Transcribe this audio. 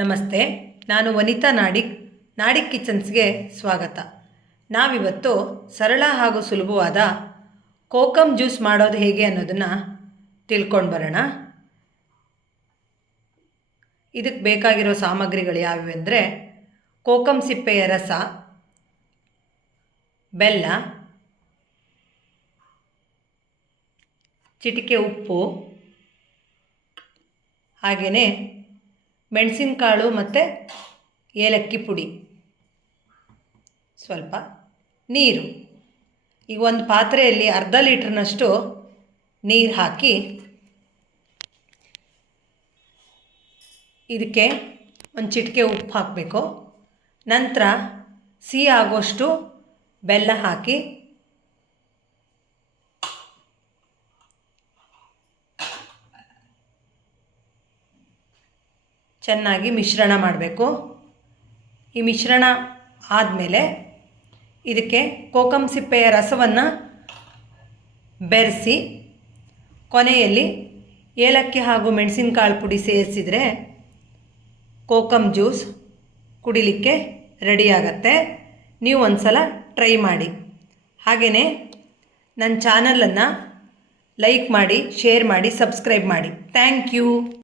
ನಮಸ್ತೆ, ನಾನು ವನಿತಾ ನಾಡಿಗ್ ಕಿಚನ್ಸ್ಗೆ ಸ್ವಾಗತ. ನಾವಿವತ್ತು ಸರಳ ಹಾಗೂ ಸುಲಭವಾದ ಕೋಕಮ್ ಜ್ಯೂಸ್ ಮಾಡೋದು ಹೇಗೆ ಅನ್ನೋದನ್ನು ತಿಳ್ಕೊಂಡು ಬರೋಣ. ಇದಕ್ಕೆ ಬೇಕಾಗಿರೋ ಸಾಮಗ್ರಿಗಳು ಯಾವ್ಯಾವು ಅಂದರೆ ಕೋಕಮ್ ಸಿಪ್ಪೆಯ ರಸ, ಬೆಲ್ಲ, ಚಿಟಿಕೆ ಉಪ್ಪು, ಹಾಗೆಯೇ ಮೆಣಸಿನಕಾಳು ಮತ್ತು ಏಲಕ್ಕಿ ಪುಡಿ, ಸ್ವಲ್ಪ ನೀರು. ಈಗ ಒಂದು ಪಾತ್ರೆಯಲ್ಲಿ ಅರ್ಧ ಲೀಟ್ರ್ನಷ್ಟು ನೀರು ಹಾಕಿ ಇದಕ್ಕೆ ಒಂದು ಚಿಟಿಕೆ ಉಪ್ಪು ಹಾಕಬೇಕು. ನಂತರ ಸಿಹಿ ಆಗೋಷ್ಟು ಬೆಲ್ಲ ಹಾಕಿ ಚೆನ್ನಾಗಿ ಮಿಶ್ರಣ ಮಾಡಬೇಕು. ಈ ಮಿಶ್ರಣ ಆದಮೇಲೆ ಇದಕ್ಕೆ ಕೋಕಮ್ ಸಿಪ್ಪೆಯ ರಸವನ್ನು ಬೆರೆಸಿ ಕೊನೆಯಲ್ಲಿ ಏಲಕ್ಕಿ ಹಾಗೂ ಮೆಣಸಿನಕಾಳು ಪುಡಿ ಸೇರಿಸಿದರೆ ಕೋಕಮ್ ಜ್ಯೂಸ್ ಕುಡಿಲಿಕ್ಕೆ ರೆಡಿಯಾಗತ್ತೆ. ನೀವು ಒಂದು ಸಲ ಟ್ರೈ ಮಾಡಿ. ಹಾಗೆಯೇ ನನ್ನ ಚಾನಲನ್ನು ಲೈಕ್ ಮಾಡಿ, ಶೇರ್ ಮಾಡಿ, ಸಬ್ಸ್ಕ್ರೈಬ್ ಮಾಡಿ. Thank you.